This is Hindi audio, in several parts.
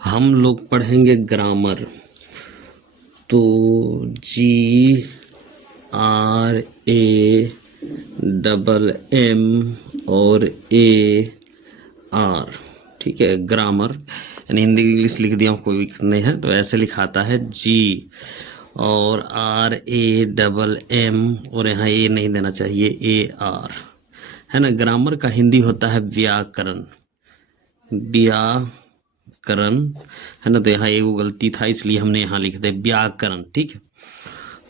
हम लोग पढ़ेंगे ग्रामर। तो GRAMM और AR, ठीक है। ग्रामर यानी हिंदी इंग्लिश लिख दिया, कोई दिक्कत नहीं है। तो ऐसे लिखाता है G और RAMM, और यहाँ ए नहीं देना चाहिए, AR, है ना। ग्रामर का हिंदी होता है व्याकरण। व्याकरण, है ना। तो यहाँ एक गलती था, इसलिए हमने यहाँ लिख दिया व्याकरण, ठीक है।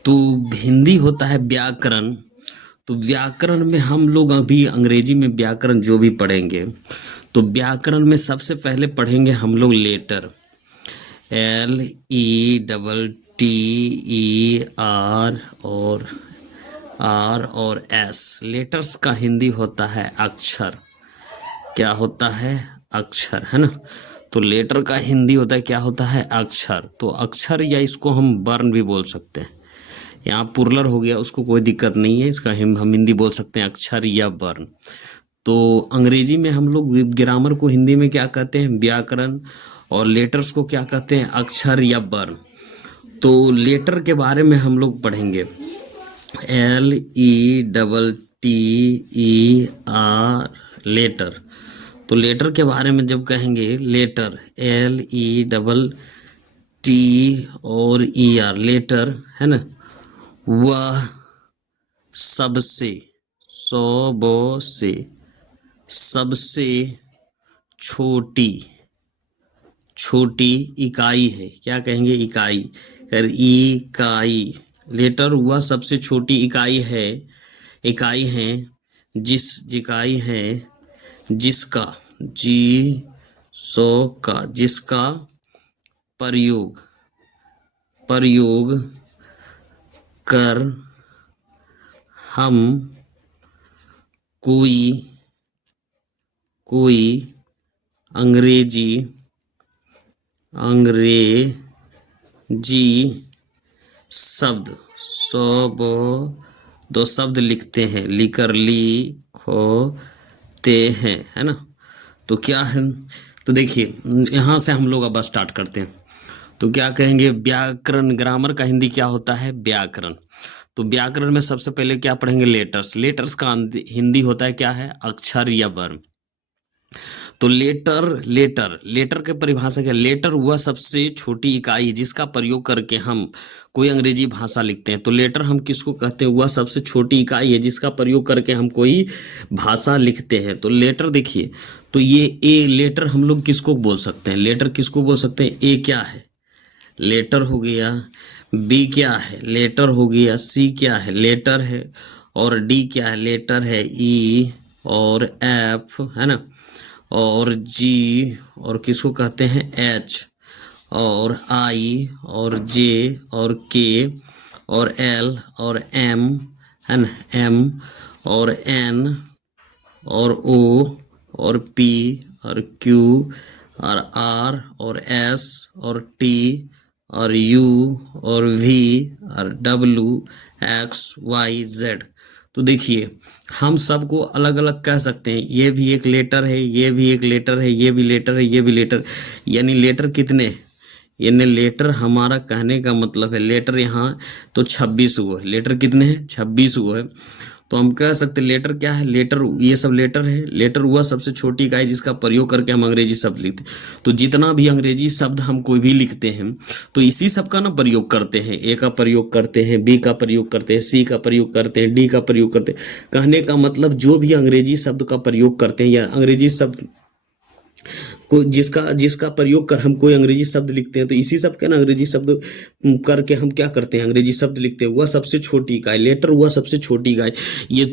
तो हिंदी होता है व्याकरण। तो व्याकरण में हम लोग अभी अंग्रेजी में व्याकरण जो भी पढ़ेंगे, तो व्याकरण में सबसे पहले पढ़ेंगे हम लोग लेटर, LETTER और S। लेटर्स का हिंदी होता है अक्षर। क्या होता है? अक्षर, है ना। तो लेटर का हिंदी होता है, क्या होता है? अक्षर। तो अक्षर, या इसको हम वर्ण भी बोल सकते हैं। यहाँ पुरलर हो गया, उसको कोई दिक्कत नहीं है, इसका हम हिंदी बोल सकते हैं अक्षर या वर्ण। तो अंग्रेजी में हम लोग ग्रामर को हिंदी में क्या कहते हैं? व्याकरण। और लेटर्स को क्या कहते हैं? अक्षर या वर्ण। तो लेटर के बारे में हम लोग पढ़ेंगे, LETTER, लेटर। तो लेटर के बारे में जब कहेंगे, लेटर LETT और ER, लेटर, है ना, वह सबसे छोटी इकाई है। क्या कहेंगे? इकाई। अगर इकाई, लेटर वह सबसे छोटी इकाई है जिसका जिसका प्रयोग कर हम कोई अंग्रेजी शब्द, दो शब्द लिखते हैं, लिखते हैं, है ना। तो क्या है? तो देखिए, यहाँ से हम लोग अब स्टार्ट करते हैं। तो क्या कहेंगे? व्याकरण, ग्रामर का हिंदी क्या होता है? व्याकरण। तो व्याकरण में सबसे पहले क्या पढ़ेंगे? लेटर्स। लेटर्स का हिंदी होता है, क्या है? अक्षर या वर्ण। तो लेटर के परिभाषा क्या? लेटर वह सबसे छोटी इकाई जिसका प्रयोग करके हम कोई अंग्रेजी भाषा लिखते हैं। तो लेटर हम किसको कहते हैं? वह सबसे छोटी इकाई है जिसका प्रयोग करके हम कोई भाषा लिखते हैं। तो लेटर देखिए, तो ये ए लेटर हम लोग किसको बोल सकते हैं? लेटर किसको बोल सकते हैं? ए क्या है? लेटर हो गया। बी क्या है? लेटर हो गया। सी क्या है? लेटर है। और डी क्या है? लेटर है। ई और एफ, है ना। और जी, और किसको कहते हैं? एच, और आई, और जे, और के, और एल, और एम, है ना, एम, और एन, और ओ, और पी, और क्यू, और आर, और एस, और टी, और यू, और वी, और डब्ल्यू, एक्स, वाई, जेड। तो देखिए, हम सबको अलग अलग कह सकते हैं। ये भी एक लेटर है, ये भी एक लेटर है, ये भी लेटर है, ये भी लेटर। यानी लेटर कितने? यानी लेटर, हमारा कहने का मतलब है लेटर यहाँ तो 26 गो है। लेटर कितने हैं? 26 गो है। तो हम कह सकते हैं लेटर क्या है? लेटर, ये सब लेटर है। लेटर हुआ सबसे छोटी इकाई जिसका प्रयोग करके हम अंग्रेजी शब्द लिखते हैं। तो जितना भी अंग्रेजी शब्द हम कोई भी लिखते हैं, तो इसी सब का ना प्रयोग करते हैं। ए का प्रयोग करते हैं, बी का प्रयोग करते हैं, सी का प्रयोग करते हैं, डी का प्रयोग करते हैं। कहने का मतलब जो भी अंग्रेजी शब्द का प्रयोग करते हैं, या अंग्रेजी शब्द को जिसका प्रयोग कर हम कोई अंग्रेजी शब्द लिखते हैं, तो इसी सब के ना अंग्रेजी शब्द करके हम क्या करते हैं? अंग्रेजी शब्द लिखते हैं। वह सबसे छोटी इकाई, लेटर हुआ सबसे छोटी इकाई। ये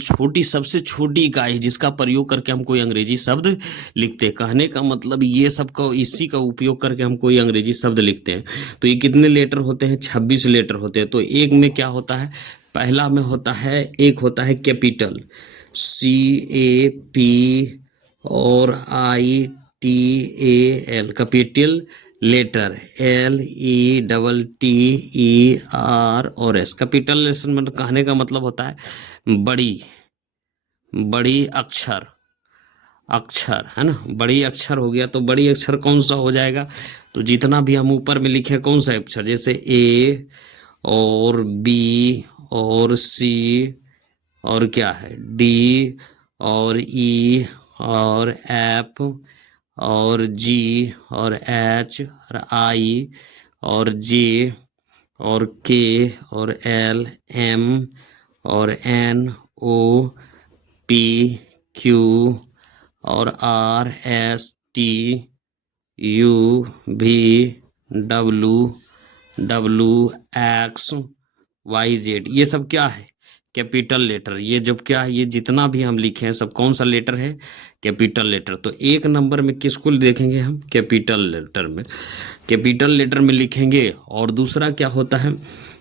सबसे छोटी इकाई जिसका प्रयोग करके हम कोई अंग्रेजी शब्द लिखते हैं। कहने का मतलब ये सब का, इसी का उपयोग करके हम कोई अंग्रेजी शब्द लिखते हैं। तो ये कितने लेटर होते हैं? 26 लेटर होते हैं। तो एक में क्या होता है? पहला में होता है, एक होता है कैपिटल, CAP, और ITAL, कैपिटल लेटर, LETTER और S। कैपिटल लेटर में कहने का मतलब होता है बड़ी अक्षर। अक्षर, है ना, बड़ी अक्षर हो गया। तो बड़ी अक्षर कौन सा हो जाएगा, तो जितना भी हम ऊपर में लिखे कौन सा अक्षर, जैसे ए और बी और सी और क्या है डी और ई और एफ और जी और एच और आई और जे और के और एल एम और एन ओ पी क्यू और आर एस टी यू भी W W X Y Z, ये सब क्या है, कैपिटल लेटर। ये जब क्या है, ये जितना भी हम लिखे हैं सब कौन सा लेटर है, कैपिटल लेटर। तो एक नंबर में किसको देखेंगे हम, कैपिटल लेटर में, कैपिटल लेटर में लिखेंगे। और दूसरा क्या होता है,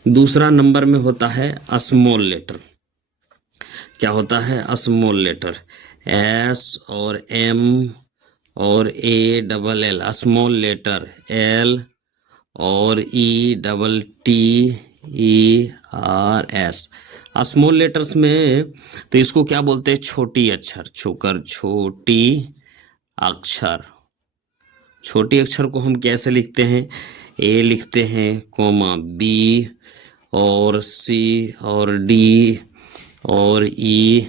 दूसरा नंबर में होता है स्मॉल लेटर। क्या होता है, स्मॉल लेटर, एस और एम और A double L, small letter, L और E double T E R S, small letters में। तो इसको क्या बोलते हैं, छोटी अक्षर, छोटी अक्षर। छोटी अक्षर को हम कैसे लिखते हैं, ए लिखते हैं, कोमा बी और सी और डी और ई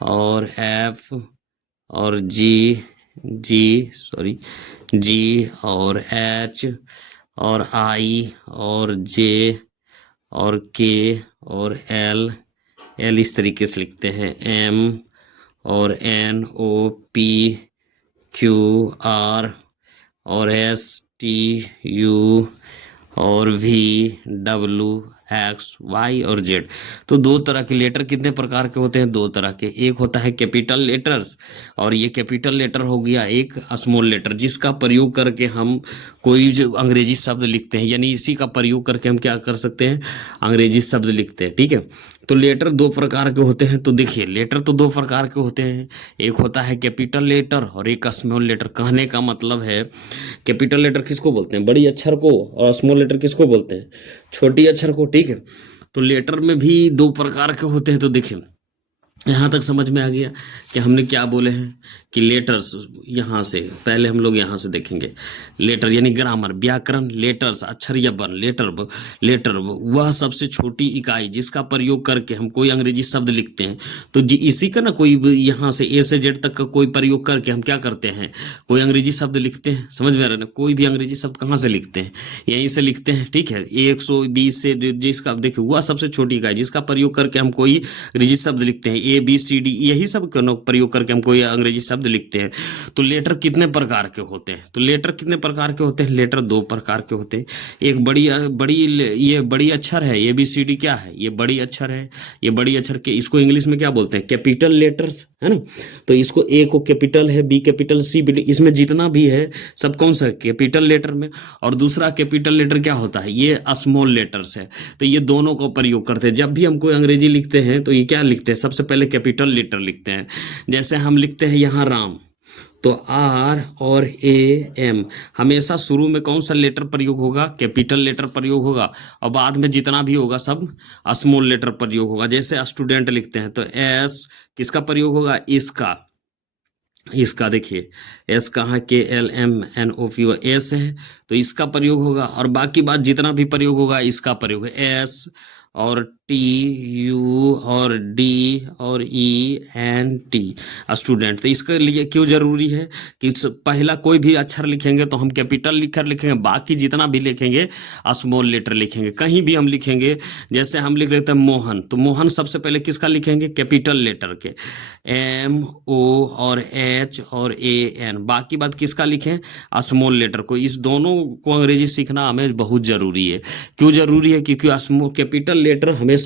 और एफ और जी और एच और आई और जे और के और एल इस तरीके से लिखते हैं, एम और N O P Q R और एस टी यू और वी डब्लू एक्स वाई और जेड। तो दो तरह के लेटर कितने प्रकार के होते हैं, दो तरह के। एक होता है कैपिटल लेटर्स, और ये कैपिटल लेटर हो गया एक स्मॉल लेटर, जिसका प्रयोग करके हम कोई जो अंग्रेजी शब्द लिखते हैं, यानी इसी का प्रयोग करके हम क्या कर सकते हैं, अंग्रेजी शब्द लिखते हैं। ठीक है, तो लेटर दो प्रकार के होते हैं। तो देखिए लेटर तो दो प्रकार के होते हैं, एक होता है कैपिटल लेटर और एक स्मॉल लेटर। कहने का मतलब है कैपिटल लेटर किसको बोलते हैं, बड़ी अक्षर को, और स्मॉल लेटर किसको बोलते हैं, छोटी अक्षर को। ठीक है, तो लेटर में भी दो प्रकार के होते हैं। तो देखिए यहाँ तक समझ में आ गया कि हमने क्या बोले हैं कि लेटर्स, यहाँ से पहले हम लोग यहाँ से देखेंगे लेटर यानी ग्रामर, व्याकरण, लेटर्स अक्षर या वर्ण, लेटर वह सबसे छोटी इकाई जिसका प्रयोग करके हम कोई अंग्रेजी शब्द लिखते हैं। तो इसी का ना कोई यहाँ से ए से जेड तक का कोई प्रयोग करके हम क्या करते हैं, कोई अंग्रेजी शब्द लिखते हैं। समझ में आ रहा है ना, कोई भी अंग्रेजी शब्द कहाँ से लिखते हैं, यहीं से लिखते हैं। ठीक है, 120 से जिसका देखिए वह सबसे छोटी इकाई जिसका प्रयोग करके हम कोई अंग्रेजी शब्द लिखते हैं, ए बी सी डी यही सब प्रयोग करके हम कोई अंग्रेजी शब्द लिखते हैं। तो लेटर कितने प्रकार के होते हैं, तो लेटर कितने प्रकार के होते हैं, लेटर दो प्रकार के होते हैं। एक ये बड़ी अक्षर है, ए बी सी डी क्या है, ये बड़ी अक्षर है। ये बड़ी अक्षर के इसको इंग्लिश में क्या बोलते हैं, कैपिटल लेटर्स, है ना। तो इसको ए को कैपिटल है, बी कैपिटल, सी बी, इसमें जितना भी है सब कौन सा कैपिटल लेटर में। और दूसरा कैपिटल लेटर क्या होता है, ये स्मॉल लेटर्स है। तो ये दोनों को प्रयोग करते हैं। जब भी हम कोई अंग्रेजी लिखते हैं तो ये क्या लिखते हैं, सबसे पहले कैपिटल लेटर लिखते हैं। जैसे हम लिखते हैं यहाँ राम, तो आर और ए एम, हमेशा शुरू में कौन सा लेटर प्रयोग होगा, कैपिटल लेटर प्रयोग होगा, और बाद में जितना भी होगा सब स्मॉल लेटर प्रयोग होगा। जैसे स्टूडेंट लिखते हैं तो एस किसका प्रयोग होगा, इसका देखिए एस कहाँ, K L M N O P O S है, तो इसका प्रयोग होगा। और बाकी बात जितना भी प्रयोग होगा इसका प्रयोग है, एस और टी यू और डी और ई एन टी, स्टूडेंट। तो इसके लिए क्यों जरूरी है कि पहला कोई भी अक्षर लिखेंगे तो हम कैपिटल लिखकर लिखेंगे, बाकी जितना भी लिखेंगे स्मॉल लेटर लिखेंगे। कहीं भी हम लिखेंगे, जैसे हम लिख लेते हैं मोहन, तो मोहन सबसे पहले किसका लिखेंगे, कैपिटल लेटर के, एम ओ और एच और ए एन। बाकी बात किसका लिखें, स्मॉल लेटर को। इस दोनों को अंग्रेजी सीखना हमें बहुत जरूरी है। क्यों जरूरी है, क्योंकि कैपिटल लेटर हमेशा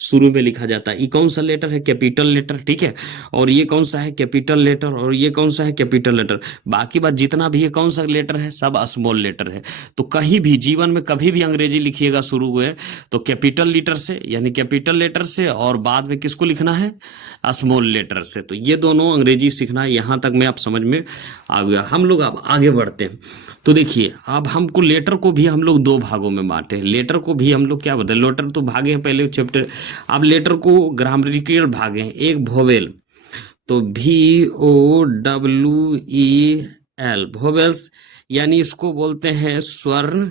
शुरू में लिखा जाता है। ये कौन सा लेटर है, कैपिटल लेटर। ठीक है, और ये कौन सा है, कैपिटल लेटर, और ये कौन सा है, कैपिटल लेटर। बाकी बात जितना भी ये कौन सा लेटर है, सब स्मॉल लेटर है। तो कहीं भी जीवन में कभी भी अंग्रेजी लिखिएगा शुरू हुए तो कैपिटल लेटर से, यानी कैपिटल लेटर से, और बाद में किसको लिखना है, स्मॉल लेटर से। तो ये दोनों अंग्रेजी सीखना, यहाँ तक में आप समझ में आ गया। हम लोग अब आगे बढ़ते हैं। तो देखिए अब हमको लेटर को भी हम लोग दो भागों में बांटे। लेटर को भी हम लोग क्या बोलते हैं, लेटर तो भागे हैं पहले चैप्टर, अब लेटर को ग्रामरिकल भागे हैं। एक वोवेल, तो VOWEL वोवेल्स, यानी इसको बोलते हैं स्वर्ण,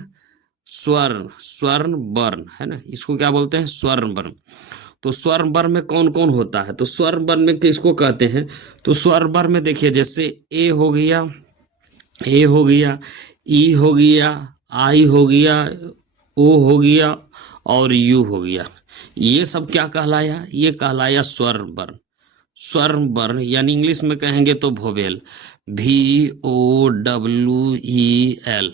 स्वर्ण वर्ण, है ना, इसको क्या बोलते हैं, स्वर्ण वर्ण। तो स्वर्ण वर्ण में कौन कौन होता है, तो स्वर्ण वर्ण में किसको कहते हैं, तो स्वर्ण वर्ण में देखिए जैसे ए हो गया, ए हो गया, ई हो गया, आई हो गया, ओ हो गया और यू हो गया। ये सब क्या कहलाया, ये कहलाया स्वर्ण वर्ण। स्वर्ण वर्ण यानी इंग्लिश में कहेंगे तो वोवेल, VOWEL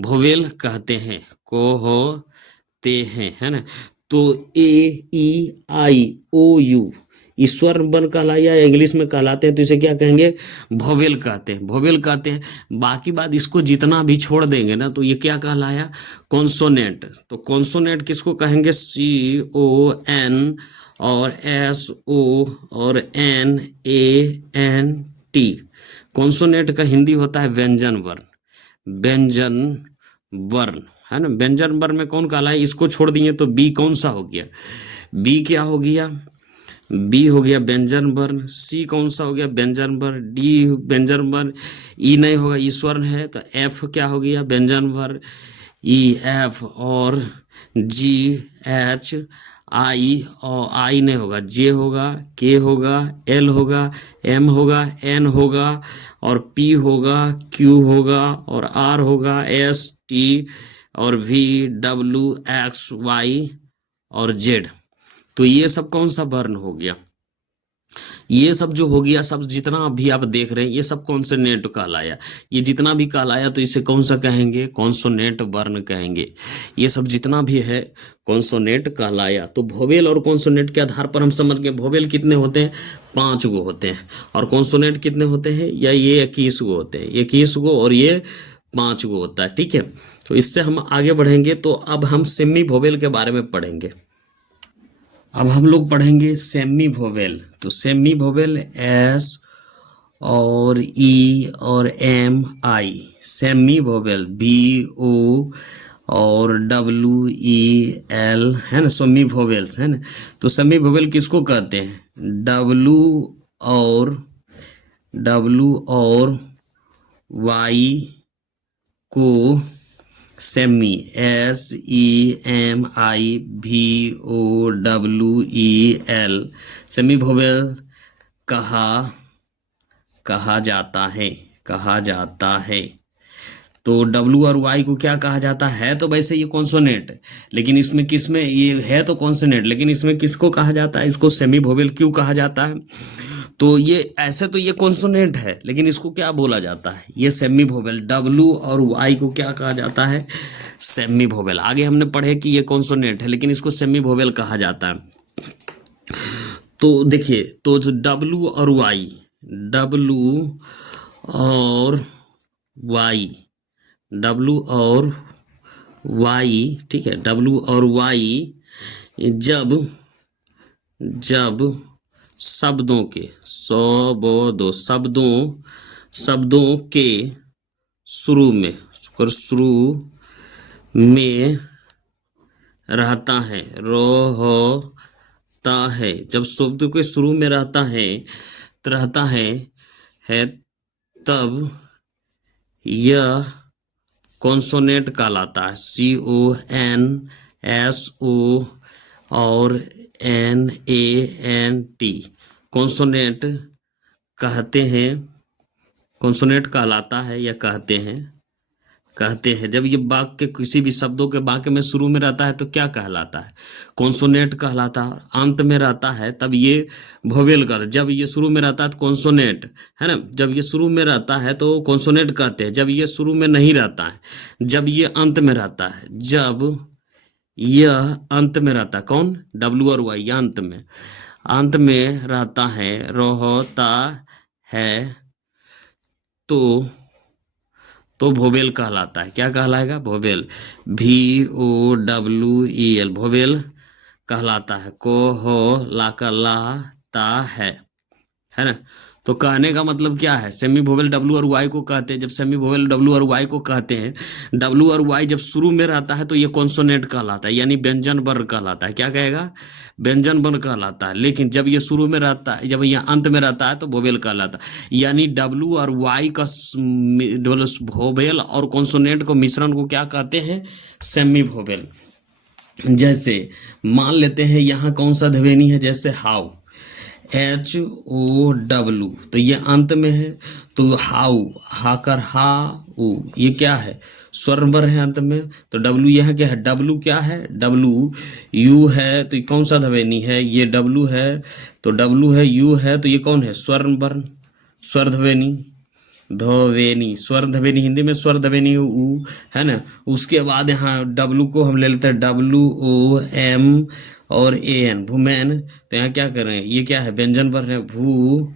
वोवेल कहते हैं, को होते हैं, है ना। तो AEIOU ईश्वर वर्ण कहलाया या इंग्लिश में कहलाते हैं, तो इसे क्या कहेंगे, वोवेल कहते हैं, वोवेल कहते हैं। बाकी बात इसको जितना भी छोड़ देंगे ना तो ये क्या कहलाया, कॉन्सोनेंट। तो कॉन्सोनेंट किसको कहेंगे, CON और SO और NANT। कॉन्सोनेंट का हिंदी होता है व्यंजन वर्ण, व्यंजन वर्ण, है ना। व्यंजन वर्ण में कौन कहलाए, इसको छोड़ दिए तो बी कौन सा हो गया, बी क्या हो गया, बी हो गया व्यंजन वर्ण। सी कौन सा हो गया, व्यंजन वर्ण। डी व्यंजन वर्ण, ई नहीं होगा, ई स्वर्ण है, तो एफ क्या हो गया, व्यंजन वर्ण, ई एफ और GH आई, और आई नहीं होगा, जे होगा, के होगा, एल होगा, एम होगा, एन होगा और पी होगा, क्यू होगा और आर होगा, ST और VWXY और Z। तो ये सब कौन सा वर्ण हो गया, ये सब जो हो गया, सब जितना भी आप देख रहे हैं ये सब कॉन्सोनेंट कहलाया। ये जितना भी कहलाया तो इसे कौन सा कहेंगे, कॉन्सोनेंट वर्ण कहेंगे। ये सब जितना भी है कॉन्सोनेंट कहलाया। तो वोवेल और कॉन्सोनेंट के आधार पर हम समझ गए वोवेल कितने होते हैं, 5 गो होते हैं, और कॉन्सोनेंट कितने होते हैं, या ये 21 गो होते हैं, 21 गो और ये 5 गो होता है, ठीक है। तो इससे हम आगे बढ़ेंगे। तो अब हम सेमी वोवेल के बारे में पढ़ेंगे। अब हम लोग पढ़ेंगे सेमी वोवेल। तो सेमी वोवेल S और E और MI, सेमी वोवेल BO और WEL, है ना, सेमी वोवेल्स, है ना। तो सेमी वोवेल किसको कहते हैं, W और Y को सेमी, SEMIVOWEL सेमी वोवेल कहा जाता है। तो W और Y को क्या कहा जाता है, तो वैसे ये कॉन्सोनेंट, लेकिन इसमें किसमें ये है तो कॉन्सोनेंट, लेकिन इसमें किसको कहा जाता है, इसको सेमी वोवेल क्यों कहा जाता है, तो ये ऐसे तो ये कॉन्सोनेंट है, लेकिन इसको क्या बोला जाता है, ये सेमी वोवेल। W और Y को क्या कहा जाता है, सेमी वोवेल। आगे हमने पढ़े कि ये कॉन्सोनेंट है लेकिन इसको सेमी वोवेल कहा जाता है। तो देखिए, तो जो W और Y, W और Y, ठीक है, W और Y जब शब्दों के शब्दों के शुरू में रहता है, जब शब्द के शुरू में रहता है तब यह कॉन्सोनेंट कहलाता है, CONSO और NANT कॉन्सोनेंट कहते हैं, कॉन्सोनेंट कहलाता है या कहते हैं। जब ये वाक्य के किसी भी शब्दों के वाक्य में शुरू में रहता है तो क्या कहलाता है, कॉन्सोनेंट कहलाता है। अंत में रहता है तब ये वोवेल कर, जब ये शुरू में रहता है तो कॉन्सोनेंट, है ना, जब ये शुरू में रहता है तो कॉन्सोनेंट कहते हैं। जब ये शुरू में नहीं रहता है, जब ये अंत में रहता है, जब यह अंत में रहता है, कौन, W और Y, अंत में रहता है तो वोवेल कहलाता है। क्या कहलाएगा, वोवेल, VOWEL वोवेल कहलाता है, को हो लाता है है ना। तो कहने का मतलब क्या है, सेमी वोवेल डब्लू और वाई को कहते हैं। जब सेमी वोवेल डब्लू और वाई को कहते हैं, डब्लू और वाई जब शुरू में रहता है तो ये कॉन्सोनेंट कहलाता है, यानी व्यंजन वर्ण कहलाता है। क्या कहेगा, व्यंजन वर्ण कहलाता है। लेकिन जब ये शुरू में रहता है, जब ये अंत में रहता है तो वोवेल कहलाता है। यानी डब्लू और वाई का वोवेल और कॉन्सोनेंट को मिश्रण को क्या कहते हैं, सेमी वोवेल। जैसे मान लेते हैं यहाँ कौन सा ध्वनि है, जैसे हाउ, HOW, तो ये अंत में है, तो हाउ, हाकर हा उ, ये क्या है, स्वरवर है अंत में। तो डब्लू यहाँ क्या है, डब्लू क्या है, डब्लू यू है, तो ये कौन सा ध्वनि है, ये डब्लू है, तो डब्लू है, यू है, तो ये कौन है, स्वरवर्ण, स्वर ध्वनि, ध्वनि, स्वर ध्वनि, हिंदी में स्वर ध्वनि उ, है ना। उसके बाद यहाँ डब्लू को हम ले लेते हैं WOM और AN, भूमैन। तो यहाँ क्या कर रहे हैं, ये क्या है, व्यंजन वर्ण है, भू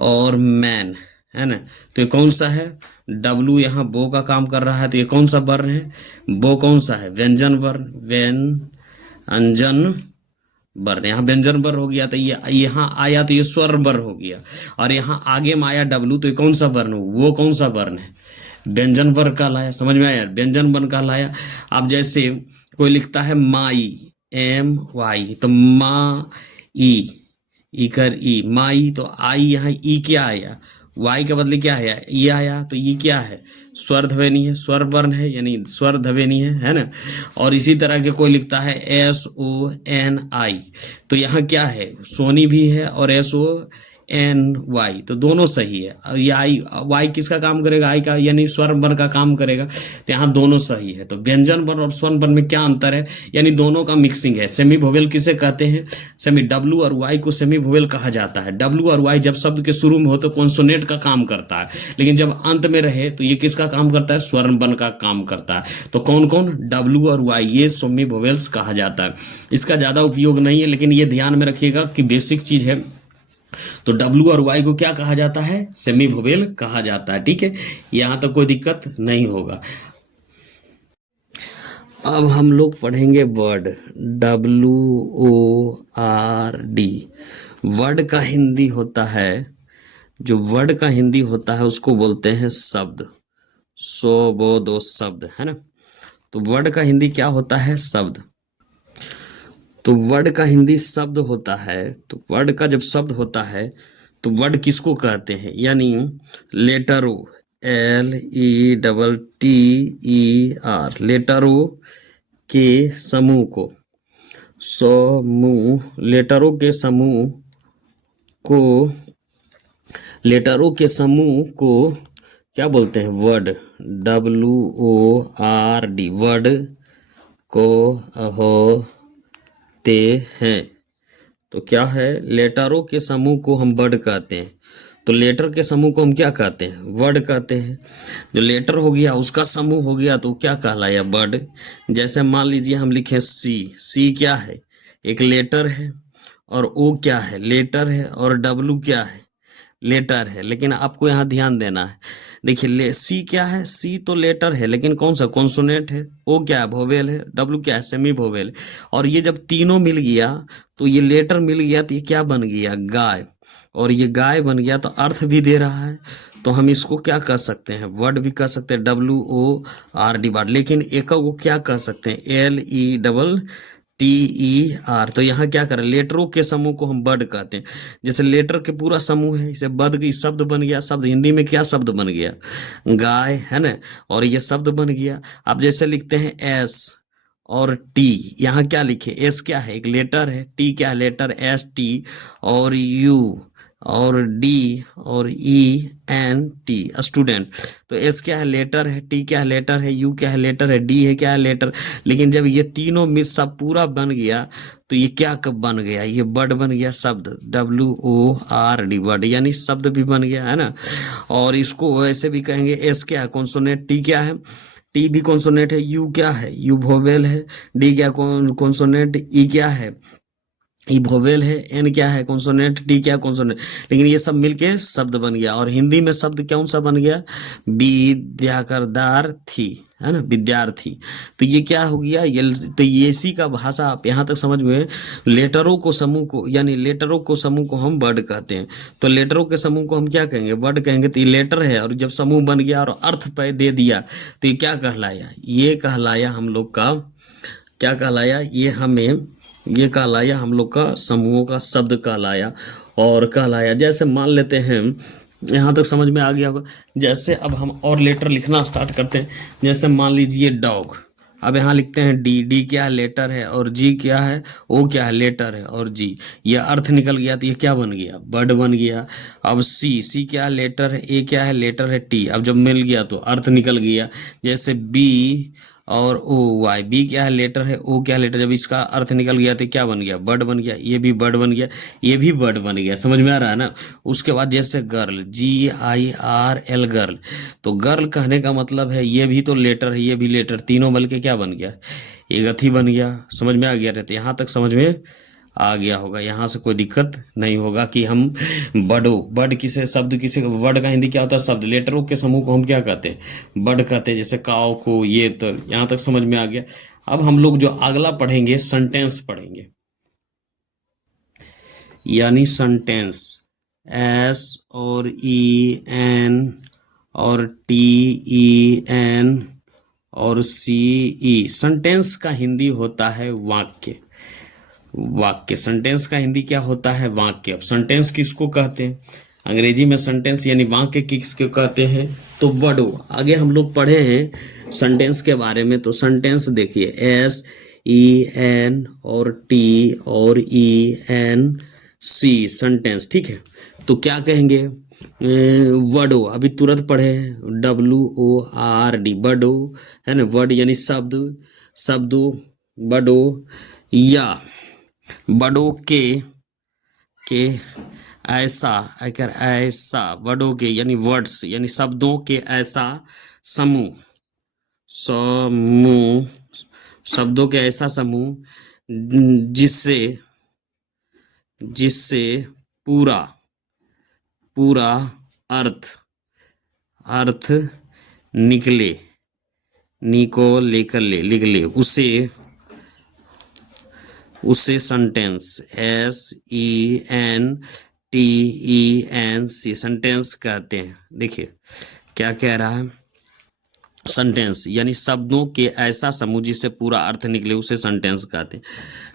और मैन, है ना। तो ये कौन सा है, डब्लू यहाँ बो का काम कर रहा है, तो ये कौन सा वर्ण है, बो कौन सा है, व्यंजन वर्ण, व्यंजन वर्ण, यहाँ व्यंजन वर्ण हो गया। तो ये यहाँ आया तो ये स्वर वर्ण हो गया, और यहाँ आगे में आया डब्लू, तो ये कौन सा वर्ण हो, वो कौन सा वर्ण है, व्यंजन वर्ण कहलाया। समझ में आया, व्यंजन वर्ण कहलाया। अब जैसे कोई लिखता है माई, MY, तो मा ई कर ई, माई, तो आई यहाँ ई क्या आया, वाई के बदले क्या है, ये आया, तो ये क्या है, स्वर ध्वनि है, स्वर वर्ण है, यानी स्वर ध्वनि है ना। और इसी तरह के कोई लिखता है SONI, तो यहाँ क्या है, सोनी भी है और SONY, तो दोनों सही है। ये आई, वाई किसका काम करेगा, आई का, यानी स्वर वर्ण का काम करेगा, तो यहाँ दोनों सही है। तो व्यंजन वर्ण और स्वर वर्ण में क्या अंतर है, यानी दोनों का मिक्सिंग है। सेमी वोवेल किसे कहते हैं, सेमी, डब्लू और वाई को सेमी वोवेल कहा जाता है। डब्लू और वाई जब शब्द के शुरू में हो तो कॉन्सोनेंट का काम करता है, लेकिन जब अंत में रहे तो ये किसका काम करता है, स्वर वर्ण का काम करता है। तो कौन कौन, डब्लू और वाई, ये सेमी वोवेल्स कहा जाता है। इसका ज़्यादा उपयोग नहीं है, लेकिन ये ध्यान में रखिएगा कि बेसिक चीज़ है। तो डब्लू और वाई को क्या कहा जाता है, सेमी वोवेल कहा जाता है। ठीक है, यहां तक कोई दिक्कत नहीं होगा। अब हम लोग पढ़ेंगे वर्ड, WORD। वर्ड का हिंदी होता है, जो वर्ड का हिंदी होता है उसको बोलते हैं शब्द, सो वो दो शब्द, है ना। तो वर्ड का हिंदी क्या होता है, शब्द। तो वर्ड का हिंदी शब्द होता है। तो वर्ड का जब शब्द होता है तो वर्ड किसको कहते हैं, यानी लेटरों, LETTER, लेटरों के समूह को, समूह, लेटरों के समूह को, लेटरों के समूह को क्या बोलते हैं, वर्ड, WORD, वर्ड को होते हैं। तो क्या है, लेटरों के समूह को हम वर्ड कहते हैं। तो लेटर के समूह को हम क्या कहते हैं, वर्ड कहते हैं। जो लेटर हो गया उसका समूह हो गया तो क्या कहलाया, वर्ड। जैसे मान लीजिए हम लिखें सी क्या है, एक लेटर है, और ओ क्या है, लेटर है, और डब्लू क्या है, लेटर है। लेकिन आपको यहाँ ध्यान देना है, देखिए सी क्या है, सी तो लेटर है, लेकिन कौन सा, कॉन्सोनेंट है। ओ क्या है, वोवेल है। डब्लू क्या है, सेमी वोवेल है। और ये जब तीनों मिल गया तो ये लेटर मिल गया तो ये क्या बन गया, गाय। और ये गाय बन गया तो अर्थ भी दे रहा है, तो हम इसको क्या कर सकते हैं, वर्ड भी कर सकते हैं, WORD वर्ड। लेकिन एक को क्या कर सकते हैं, LETTER। तो यहाँ क्या करें, लेटरों के समूह को हम वर्ड कहते हैं। जैसे लेटर के पूरा समूह है, इसे बद की शब्द बन गया, शब्द हिंदी में क्या शब्द बन गया, गाय, है ना। और ये शब्द बन गया। अब जैसे लिखते हैं S और T, यहाँ क्या लिखे, S क्या है, एक लेटर है, T क्या है, लेटर, ST, और U और D और ENT, स्टूडेंट। तो S क्या है, लेटर है, T क्या है, लेटर है, U क्या है, लेटर है, D है क्या है, लेटर। लेकिन जब ये तीनों मिल सब पूरा बन गया तो ये क्या कब बन गया, ये वर्ड बन गया, शब्द, WORD वर्ड, यानी शब्द भी बन गया, है ना। और इसको ऐसे भी कहेंगे, S क्या है, कॉन्सोनेंट, T क्या है, टी भी कॉन्सोनेंट है, यू क्या है, यू वोवेल है, डी क्या कॉन्सोनेंट, ई क्या है, ई वोवेल है, एन क्या है कॉन्सोनेंट, टी क्या है कॉन्सोनेंट, लेकिन ये सब मिलके शब्द बन गया। और हिंदी में शब्द कौन सा बन गया, विद्याकरदार थी, है ना, विद्यार्थी। तो ये क्या हो गया, ये तो ये इसी का भाषा आप यहाँ तक समझ में। लेटरों को समूह को, यानी लेटरों को समूह को हम वर्ड कहते हैं। तो लेटरों के समूह को हम क्या कहेंगे, वर्ड कहेंगे। तो ये लेटर है, और जब समूह बन गया और अर्थ पे दे दिया तो ये क्या कहलाया, ये कहलाया हम लोग का, क्या कहलाया, ये कहलाया हम लोग का समूहों का शब्द कहलाया। और कहलाया, जैसे मान लेते हैं, यहाँ तक समझ में आ गया होगा। जैसे अब हम और लेटर लिखना स्टार्ट करते हैं। जैसे मान लीजिए डॉग, अब यहाँ लिखते हैं डी, डी क्या है लेटर है, और जी क्या है, ओ क्या है लेटर है, और जी ये अर्थ निकल गया तो ये क्या बन गया, वर्ड बन गया। अब सी, सी क्या है लेटर है, ए क्या है लेटर है, टी, अब जब मिल गया तो अर्थ निकल गया। जैसे बी और ओ, वाई, बी क्या है लेटर है, ओ क्या है लेटर, जब इसका अर्थ निकल गया तो क्या बन गया, वर्ड बन गया। ये भी वर्ड बन गया, ये भी वर्ड बन गया, समझ में आ रहा है ना। उसके बाद जैसे गर्ल, GIRL गर्ल, तो गर्ल कहने का मतलब है ये भी तो लेटर है, ये भी लेटर, तीनों मिल के क्या बन गया, एक अथी बन गया। समझ में आ गया रहते, यहाँ तक समझ में आ गया होगा, यहाँ से कोई दिक्कत नहीं होगा कि हम बड़ो, वर्ड किसे, शब्द किसे, वर्ड का हिंदी क्या होता है, शब्द। लेटरों के समूह को हम क्या कहते हैं, वर्ड कहते हैं। जैसे काव को, ये, तो यहाँ तक समझ में आ गया। अब हम लोग जो अगला पढ़ेंगे, सेंटेंस पढ़ेंगे, यानी सेंटेंस, SOREN और TEN और CE। सेंटेंस का हिंदी होता है वाक्य, वाक्य। सेंटेंस का हिंदी क्या होता है, वाक्य। अब सेंटेंस किसको कहते हैं, अंग्रेजी में सेंटेंस यानी वाक्य किसको कहते हैं, तो वर्डो। आगे हम लोग पढ़े हैं सेंटेंस के बारे में। तो सेंटेंस देखिए, SEN और T और ENC, सेंटेंस, ठीक है। तो क्या कहेंगे, वर्डो, अभी तुरंत पढ़े, WORD, वर्डो, है ना, वर्ड यानी शब्द, शब्दों, वर्डो, या बड़ों के ऐसा, अगर ऐसा, वर्डों के यानी वर्ड्स यानी शब्दों के ऐसा समूह, समूह, शब्दों के ऐसा समूह जिससे, जिससे पूरा, पूरा अर्थ, अर्थ निकले, निको लेकर ले, लिख ले, उसे, उसे सेंटेंस, SENTENC, सेंटेंस कहते हैं। देखिए क्या कह रहा है, सेंटेंस यानी शब्दों के ऐसा समूह जिससे पूरा अर्थ निकले, उसे सेंटेंस कहते हैं।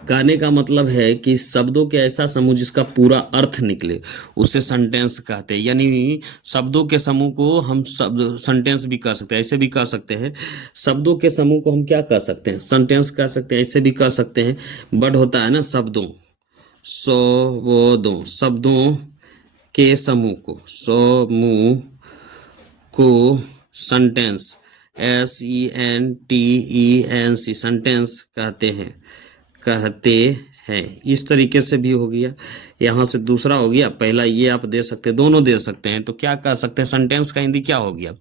कहने का मतलब है कि शब्दों के ऐसा समूह जिसका पूरा अर्थ निकले, उसे सेंटेंस कहते हैं। यानी शब्दों के समूह को हम शब्द सेंटेंस भी कह सकते हैं, ऐसे भी कह सकते हैं। शब्दों के समूह को हम क्या कह सकते हैं, सेंटेंस कह सकते हैं, ऐसे भी कह सकते हैं। वर्ड होता है ना शब्दों, शब्दों के समूह को, समूह को सेंटेंस, SENTENC, सेंटेंस कहते हैं, कहते हैं। इस तरीके से भी हो गया। यहाँ से दूसरा हो गया, पहला ये आप दे सकते हैं, दोनों दे सकते हैं। तो क्या कह सकते हैं, सेंटेंस का हिंदी क्या हो गया,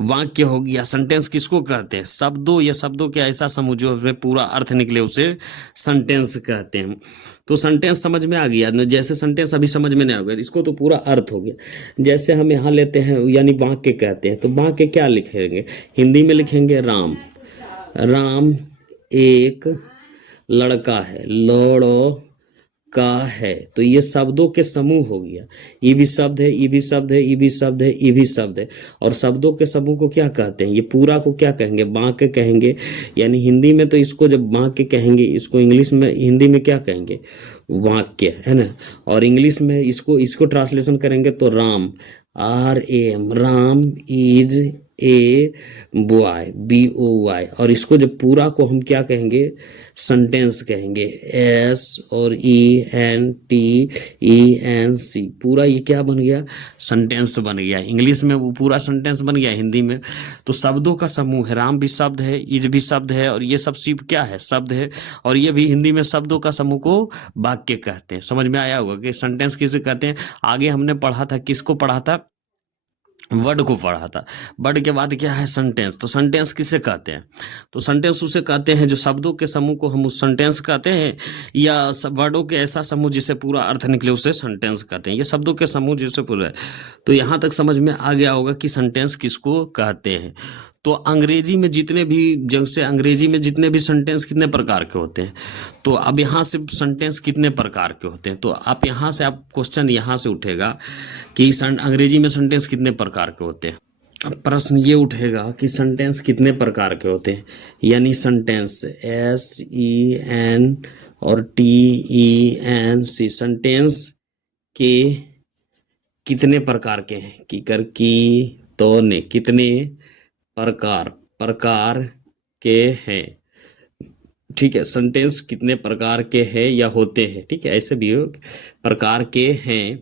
वाक्य हो गया। सेंटेंस किसको कहते हैं, शब्दों या शब्दों के ऐसा समूह जो पूरा अर्थ निकले, उसे सेंटेंस कहते हैं। तो सेंटेंस समझ में आ गया। जैसे सेंटेंस अभी समझ में नहीं आ गया, इसको तो पूरा अर्थ हो गया। जैसे हम यहाँ लेते हैं, यानी वाक्य कहते हैं। तो वाक्य क्या लिखेंगे, हिंदी में लिखेंगे राम, राम एक लड़का है, लड़का है। तो ये शब्दों के समूह हो गया। ये भी शब्द है, ये भी शब्द है, ये भी शब्द है, ये भी शब्द है। और शब्दों के समूह को क्या कहते हैं, ये पूरा को क्या कहेंगे, वाक्य कहेंगे। यानी हिंदी में तो इसको जब वाक्य कहेंगे, इसको इंग्लिश में, हिंदी में क्या कहेंगे, वाक्य, है ना। और इंग्लिश में इसको ट्रांसलेशन करेंगे तो Ram, RAM, Ram is a boy, BOY। और इसको जब पूरा को हम क्या कहेंगे, सेंटेंस कहेंगे, SORENTENC। पूरा ये क्या बन गया, सेंटेंस बन गया। इंग्लिश में वो पूरा सेंटेंस बन गया, हिंदी में तो शब्दों का समूह है। राम भी शब्द है, इज भी शब्द है, और ये सब शिव क्या है, शब्द है। और ये भी हिंदी में शब्दों का समूह को वाक्य कहते हैं। समझ में आया होगा कि सेंटेंस किसे कहते हैं। आगे हमने पढ़ा था, किसको पढ़ा था, वर्ड को पढ़ा था। वर्ड के बाद क्या है? सेंटेंस। तो सेंटेंस किसे कहते हैं? तो सेंटेंस उसे कहते हैं जो शब्दों के समूह को हम उस सेंटेंस कहते हैं, या वर्डों के ऐसा समूह जिसे पूरा अर्थ निकले उसे सेंटेंस कहते हैं। ये शब्दों के समूह जिसे पूरा है। तो यहाँ तक समझ में आ गया होगा कि सेंटेंस किसको कहते हैं। तो अंग्रेजी में जितने भी, जैसे अंग्रेजी में जितने भी सेंटेंस कितने प्रकार के होते हैं, तो अब यहाँ से सेंटेंस कितने प्रकार के होते हैं, तो आप यहाँ से आप क्वेश्चन यहाँ से उठेगा कि अंग्रेजी में सेंटेंस कितने प्रकार के होते हैं। अब प्रश्न ये उठेगा कि सेंटेंस कितने प्रकार के होते हैं, यानी सेंटेंस SEN और TENC सेंटेंस के कितने प्रकार के हैं, तो ने कितने प्रकार के हैं। ठीक है, सेंटेंस कितने प्रकार के हैं या होते हैं। ठीक है, ऐसे भी हो, प्रकार के हैं,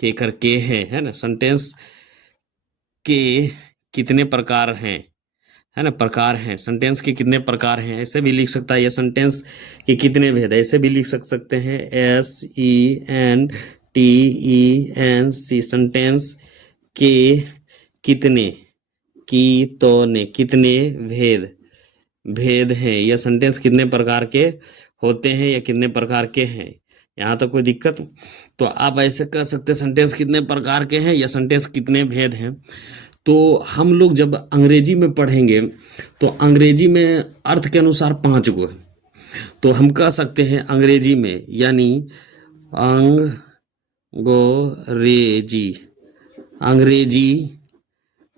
के करके हैं, है ना। सेंटेंस के कितने प्रकार हैं, है ना, प्रकार हैं। सेंटेंस के कितने प्रकार हैं ऐसे भी लिख सकता है, या सेंटेंस के कितने भेद ऐसे भी लिख सकते हैं। SENTENC सेंटेंस के कितने, तो ने कितने भेद हैं, या सेंटेंस कितने प्रकार के होते हैं या कितने प्रकार के हैं। यहाँ तक कोई दिक्कत? तो आप ऐसे कह सकते हैं सेंटेंस कितने प्रकार के हैं या सेंटेंस कितने भेद हैं। तो हम लोग जब अंग्रेजी में पढ़ेंगे तो अंग्रेजी में अर्थ के अनुसार 5 गो है। तो हम कह सकते हैं अंग्रेजी में, यानी अंग्रेजी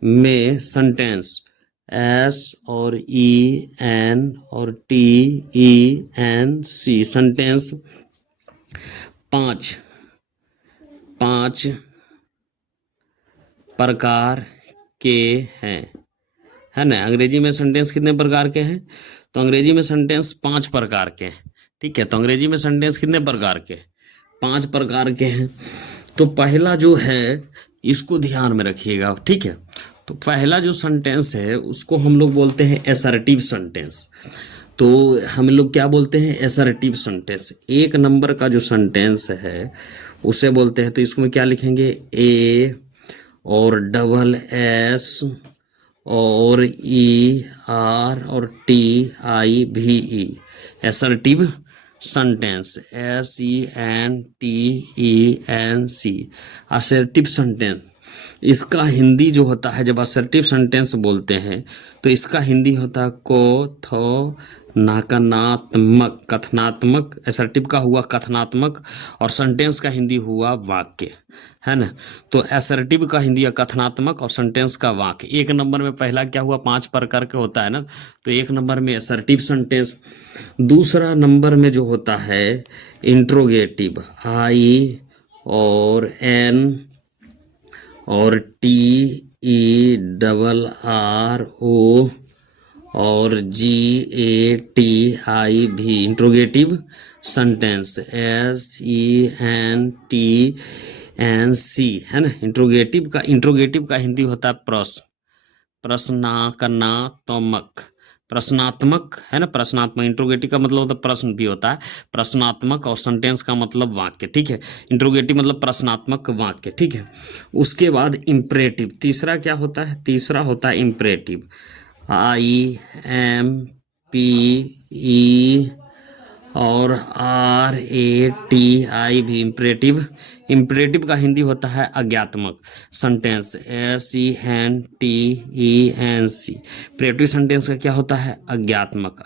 में सेंटेंस S और EN और TENC सेंटेंस 5 प्रकार के हैं, है ना। अंग्रेजी में सेंटेंस कितने प्रकार के हैं? तो अंग्रेजी में सेंटेंस 5 प्रकार के हैं। ठीक है, तो अंग्रेजी में सेंटेंस कितने प्रकार के? 5 प्रकार के हैं। तो पहला जो है इसको ध्यान में रखिएगा। ठीक है, तो पहला जो सेंटेंस है उसको हम लोग बोलते हैं असर्टिव सेंटेंस। तो हम लोग क्या बोलते हैं? Assertive sentence. 1 नंबर का जो सेंटेंस है उसे बोलते हैं। तो इसमें क्या लिखेंगे? A और SS और ER और TIVE assertive sentence, SENTENC assertive sentence. इसका हिंदी जो होता है, जब असर्टिव सेंटेंस बोलते हैं तो इसका हिंदी होता है कथनात्मक। कथनात्मक असर्टिव का हुआ कथनात्मक, और सेंटेंस का हिंदी हुआ वाक्य, है ना। तो असर्टिव का हिंदी है कथनात्मक और सेंटेंस का वाक्य। 1 नंबर में पहला क्या हुआ? 5 प्रकार के होता है ना, तो 1 नंबर में असर्टिव सेंटेंस। दूसरा नंबर में जो होता है इंट्रोगेटिव, I और N और TERRO और GATIV इंट्रोगेटिव सेंटेंस, SENTENC, है ना। इंट्रोगेटिव का हिंदी होता है प्रश्नात्मक, प्रश्नात्मक, है ना। प्रश्नात्मक इंट्रोगेटिव का मतलब होता है प्रश्न भी होता है, प्रश्नात्मक, और सेंटेंस का मतलब वाक्य। ठीक है, इंट्रोगेटिव मतलब प्रश्नात्मक वाक्य। ठीक है, उसके बाद इम्परेटिव। तीसरा क्या होता है? तीसरा होता है इम्परेटिव, IMPE और RATIV इम्परेटिव। इम्परेटिव का हिंदी होता है अज्ञात्मक सेंटेंस, SENTENC। इम्परेटिव सेंटेंस का क्या होता है? अज्ञात्मक,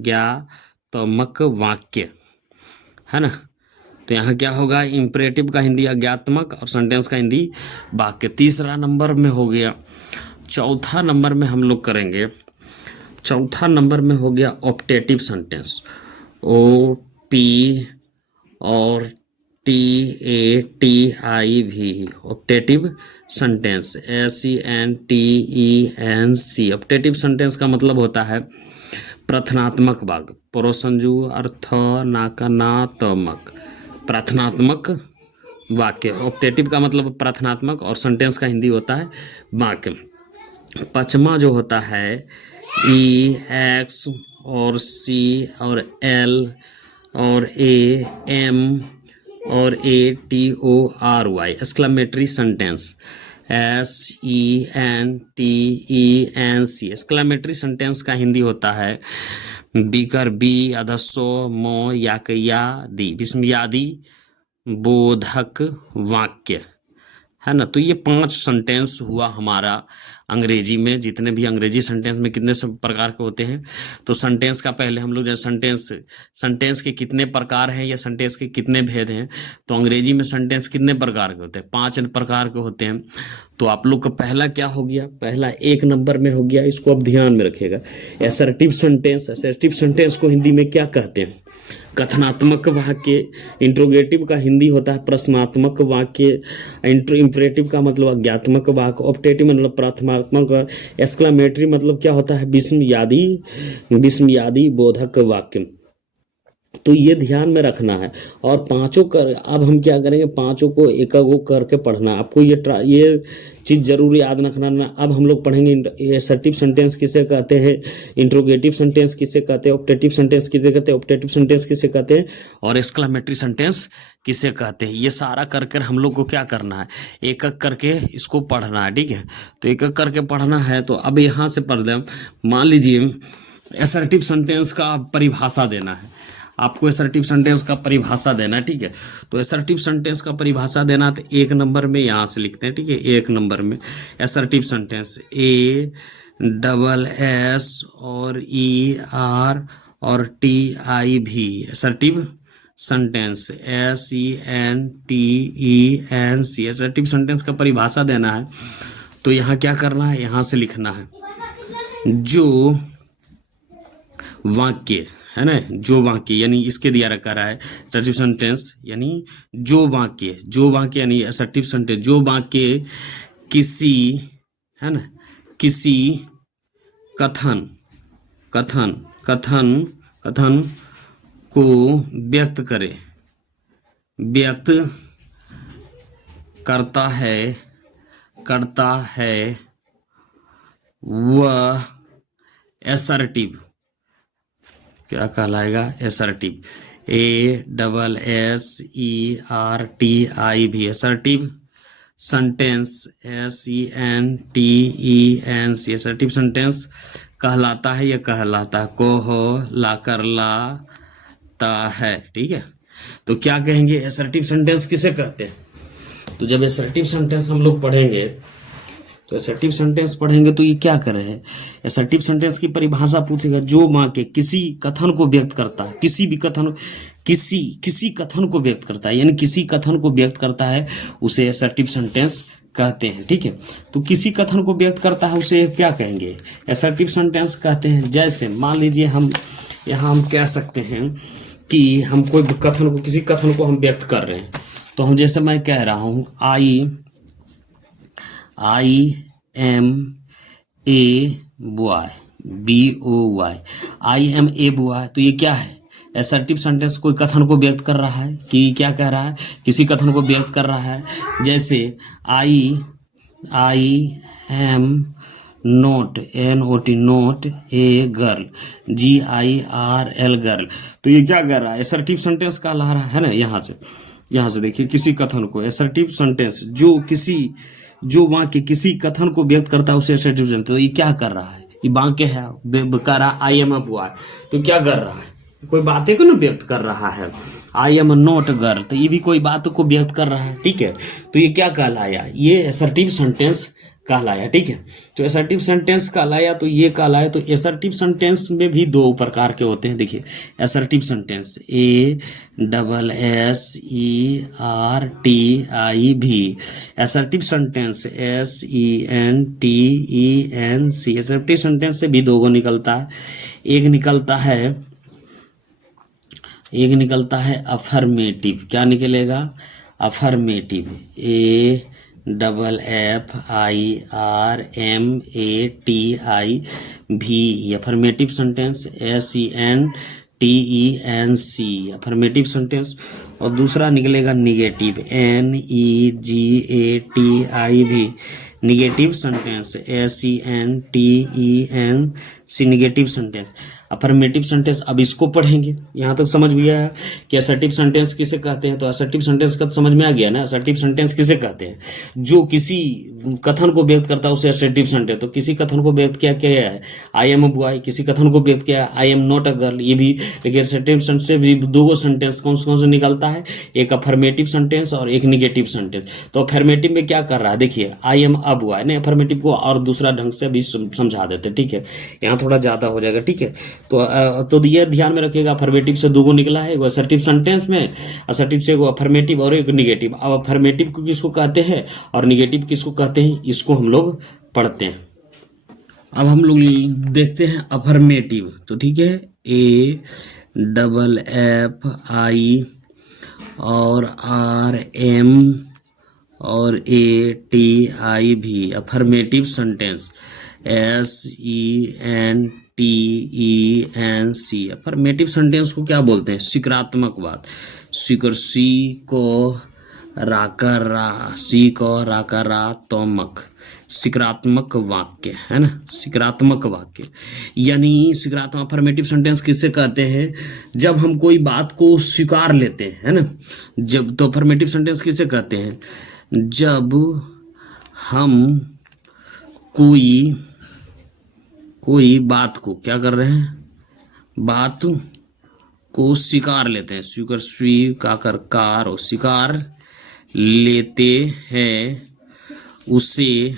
ज्ञात्मक वाक्य, है ना। तो यहाँ क्या होगा? इम्परेटिव का हिंदी अज्ञात्मक और सेंटेंस का हिंदी वाक्य। तीसरा नंबर में हो गया। चौथा नंबर में हम लोग करेंगे, चौथा नंबर में हो गया ऑप्टेटिव सेंटेंस, OP और TATIV optative sentence, SENTENC। Optative sentence का मतलब होता है प्रार्थनात्मक वाक्य, प्रोसंजु अर्थनात्मक, प्रार्थनात्मक वाक्य। ऑप्टेटिव का मतलब प्रार्थनात्मक और सेंटेंस का हिंदी होता है वाक्य। पांचवा जो होता है EX और C और L और AM और ATORY exclamatory sentence, SENTENC। Exclamatory sentence का हिंदी होता है बीकर बी अधस्सो मो याकया दी विस्मयादि बोधक वाक्य, है ना। तो ये 5 सेंटेंस हुआ हमारा अंग्रेजी में। जितने भी अंग्रेजी सेंटेंस में कितने सब प्रकार के होते हैं, तो सेंटेंस का पहले हम लोग जैसे सेंटेंस के कितने प्रकार हैं या सेंटेंस के कितने भेद हैं, तो अंग्रेजी में सेंटेंस कितने प्रकार के होते हैं, 5 प्रकार के होते हैं। तो आप लोग का पहला क्या हो गया, पहला 1 नंबर में हो गया, इसको अब ध्यान में रखिएगा, एसर्टिव सेंटेंस। एसर्टिव सेंटेंस को हिंदी में क्या कहते हैं, कथनात्मक वाक्य। इंट्रोगेटिव का हिंदी होता है प्रश्नात्मक वाक्य। इंपरेटिव का मतलब अज्ञात्मक वाक्य। ऑप्टेटिव मतलब प्रार्थनात्मक। एक्सक्लेमेटरी मतलब क्या होता है, विस्मयादि बोधक वाक्य। तो ये ध्यान में रखना है। और पांचों कर, अब हम क्या करेंगे, पांचों को एक एक करके पढ़ना। आपको ये चीज़ जरूर याद रखना ना। अब हम लोग पढ़ेंगे असर्टिव सेंटेंस किसे कहते हैं, इंट्रोगेटिव सेंटेंस किसे कहते हैं, ऑप्टेटिव सेंटेंस किसे कहते हैं, ऑप्टेटिव सेंटेंस किसे कहते हैं, और एक्सक्लेमेटरी सेंटेंस किसे कहते हैं। ये सारा करके हम लोग को क्या करना है, एक एक करके इसको पढ़ना है, ठीक है। तो एक एक करके पढ़ना है। तो अब यहाँ से पढ़ दें। मान लीजिए असर्टिव सेंटेंस का परिभाषा देना है आपको, असर्टिव सेंटेंस का परिभाषा देना है, ठीक है। तो असर्टिव सेंटेंस का परिभाषा देना, तो 1 नंबर में यहाँ से लिखते हैं, ठीक है। 1 नंबर में असर्टिव सेंटेंस ASS और ER और TIV, assertive sentence SENTENC। Assertive sentence का परिभाषा देना है। तो यहाँ क्या करना है, यहाँ से लिखना है जो वाक्य है ना, जो वाक्य यानी इसके दिया रखा रहा है असर्टिव सेंटेंस, यानी जो वाक्य यानी असर्टिव सेंटेंस, जो वाक्य किसी, है ना, किसी कथन को व्यक्त करता है वह असर्टिव क्या कहलाएगा, assertive. ASSERTIV, assertive sentence SENTENC। Assertive sentence कहलाता है या कहलाता है, ला कर लाता है, ठीक है। तो क्या कहेंगे, असर्टिव सेंटेंस किसे कहते हैं। तो जब असर्टिव सेंटेंस हम लोग पढ़ेंगे, तो असर्टिव सेंटेंस पढ़ेंगे तो ये क्या कर रहे हैं, असर्टिव सेंटेंस की परिभाषा पूछेगा, जो वाक्य किसी कथन को व्यक्त करता है, किसी कथन को व्यक्त करता है, यानी किसी कथन को व्यक्त करता है, उसे असर्टिव सेंटेंस कहते हैं, ठीक है। तो किसी कथन को व्यक्त करता है उसे क्या कहेंगे, असर्टिव सेंटेंस कहते हैं। जैसे मान लीजिए हम कह सकते हैं कि हम कोई किसी कथन को हम व्यक्त कर रहे हैं। तो हम जैसे मैं कह रहा हूं I am a boy, BOY, I am a boy। तो ये क्या है, असर्टिव सेंटेंस कोई कथन को व्यक्त कर रहा है कि क्या कह रहा है, किसी कथन को व्यक्त कर रहा है। जैसे I am not, NOT, note a girl, GIRL, girl. तो ये क्या कह रहा है, असर्टिव सेंटेंस का ला रहा है ना। यहाँ से देखिए, किसी कथन को, असर्टिव सेंटेंस जो वाक्य किसी कथन को व्यक्त करता है उसे असर्टिव सेंटेंस। तो ये क्या कर रहा है, ये वाक्य है, कह रहा आई एम अ बॉय, तो क्या कर रहा है, कोई बातें को ना व्यक्त कर रहा है। आई एम नॉट गर्ल, तो ये भी कोई बात को व्यक्त कर रहा है, ठीक है। तो ये क्या कहलाया, ये असर्टिव सेंटेंस कहलाया, ठीक है। तो असर्टिव सेंटेंस कहलाया, तो ये कहलाया। तो असर्टिव सेंटेंस में भी 2 प्रकार के होते हैं, देखिए। Assertive sentence ASSERTIV, assertive sentence SENTENC। Assertive sentence से भी 2 निकलता है। एक निकलता है अफर्मेटिव। क्या निकलेगा, affirmative, AFFIRMATIV, affirmative sentence SENTENC, affirmative sentence. और दूसरा निकलेगा negative, NEGATIV, negative sentence, SENTENC, negative sentence. Affirmative sentence अब इसको पढ़ेंगे। यहाँ तक समझ में आया कि असर्टिव सेंटेंस किसे कहते हैं? तो असर्टिव सेंटेंस का समझ में आ गया ना। असर्टिव सेंटेंस किसे कहते हैं? जो किसी कथन को व्यक्त करता है उसे असर्टिव सेंटेंस। तो किसी कथन को व्यक्त किया है, आई एम अ बॉय, किसी कथन को व्यक्त किया आई एम नॉट अ गर्ल, ये भी। लेकिन असर्टिव सेंटेंस से भी दो सेंटेंस कौन से निकलता है? एक अफर्मेटिव सेंटेंस और एक निगेटिव सेंटेंस। तो अफर्मेटिव में क्या कर रहा है, देखिए आई एम अ बॉय ने अफर्मेटिव को और दूसरा ढंग से भी समझा देते, ठीक है। यहाँ थोड़ा ज्यादा हो जाएगा, ठीक है। तो ये ध्यान में रखिएगा, अफर्मेटिव से दो निकला है, एगो असर्टिव सेंटेंस में, असर्टिव से एगो अफर्मेटिव और एक निगेटिव। अब अफर्मेटिव को किसको कहते हैं और निगेटिव किसको कहते हैं, इसको हम लोग पढ़ते हैं। अब हम लोग देखते हैं अफर्मेटिव। तो ठीक है, AFFI और RM और ATI भी affirmative sentence, SENTENC। Affirmative sentence को क्या बोलते हैं? सकारात्मक बात। सकारात्मक सकारात्मक वाक्य है ना, सकारात्मक वाक्य। यानी सकारात्मक अफर्मेटिव सेंटेंस किससे कहते हैं? जब हम कोई बात को स्वीकार लेते हैं, है ना। जब तो अफर्मेटिव सेंटेंस किसे कहते हैं? जब हम कोई बात को क्या कर रहे हैं? बात को स्वीकार लेते हैं, स्वीकार और स्वीकार लेते हैं, उसे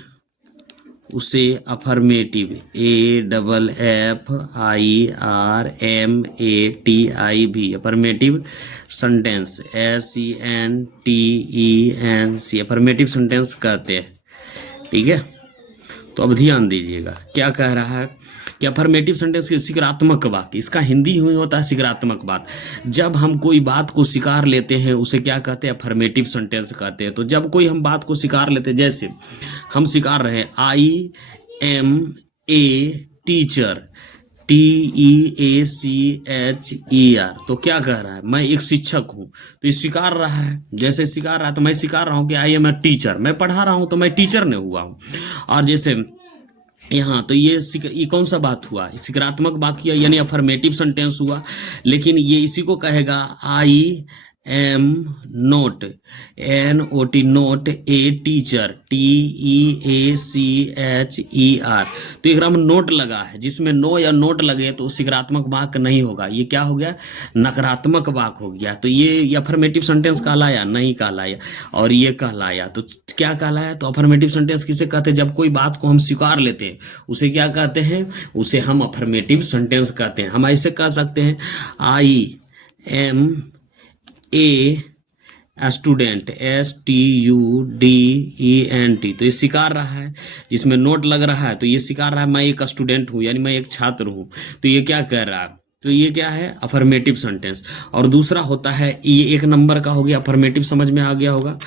अफर्मेटिव, AFFIRMATI भी affirmative sentence, SENTENC affirmative sentence कहते हैं, ठीक है। तो अब ध्यान दीजिएगा क्या कह रहा है कि अफर्मेटिव सेंटेंस की सकारात्मक वाक्य, इसका हिंदी में होता है सकारात्मक बात। जब हम कोई बात को स्वीकार लेते हैं उसे क्या कहते हैं? अफर्मेटिव सेंटेंस कहते हैं। तो जब कोई हम बात को स्वीकार लेते हैं, जैसे हम स्वीकार रहे हैं I am a teacher, TEACHER, तो क्या कह रहा है? मैं एक शिक्षक हूं। तो ये स्वीकार रहा है, जैसे स्वीकार रहा है तो मैं स्वीकार रहा हूं कि आई एम ए टीचर, मैं पढ़ा रहा हूं तो मैं टीचर ने हुआ हूं। और जैसे यहाँ तो ये कौन सा बात हुआ? सकारात्मक वाक्य यानी अफर्मेटिव सेंटेंस हुआ। लेकिन ये इसी को कहेगा आई am not, NOT not a teacher, TEACHER। तो एक में नोट लगा है, जिसमें नो या नोट लगे तो सकारात्मक वाक्य नहीं होगा, ये क्या हो गया? नकारात्मक वाक्य हो गया। तो ये अफर्मेटिव सेंटेंस कहलाया? नहीं कहलाया। और ये कहलाया, तो क्या कहलाया? तो अफर्मेटिव सेंटेंस किसे कहते हैं? जब कोई बात को हम स्वीकार लेते हैं उसे क्या कहते हैं? उसे हम अफर्मेटिव सेंटेंस कहते हैं। हम ऐसे कह सकते हैं, I am a student, STUDENT। तो ये स्वीकार रहा है, जिसमें नोट लग रहा है, तो ये स्वीकार रहा है मैं एक स्टूडेंट हूं, यानी मैं एक छात्र हूं। तो ये क्या कह रहा है? तो ये क्या है? Affirmative sentence. और दूसरा होता है, ये एक नंबर का हो गया, अफर्मेटिव समझ में आ गया होगा।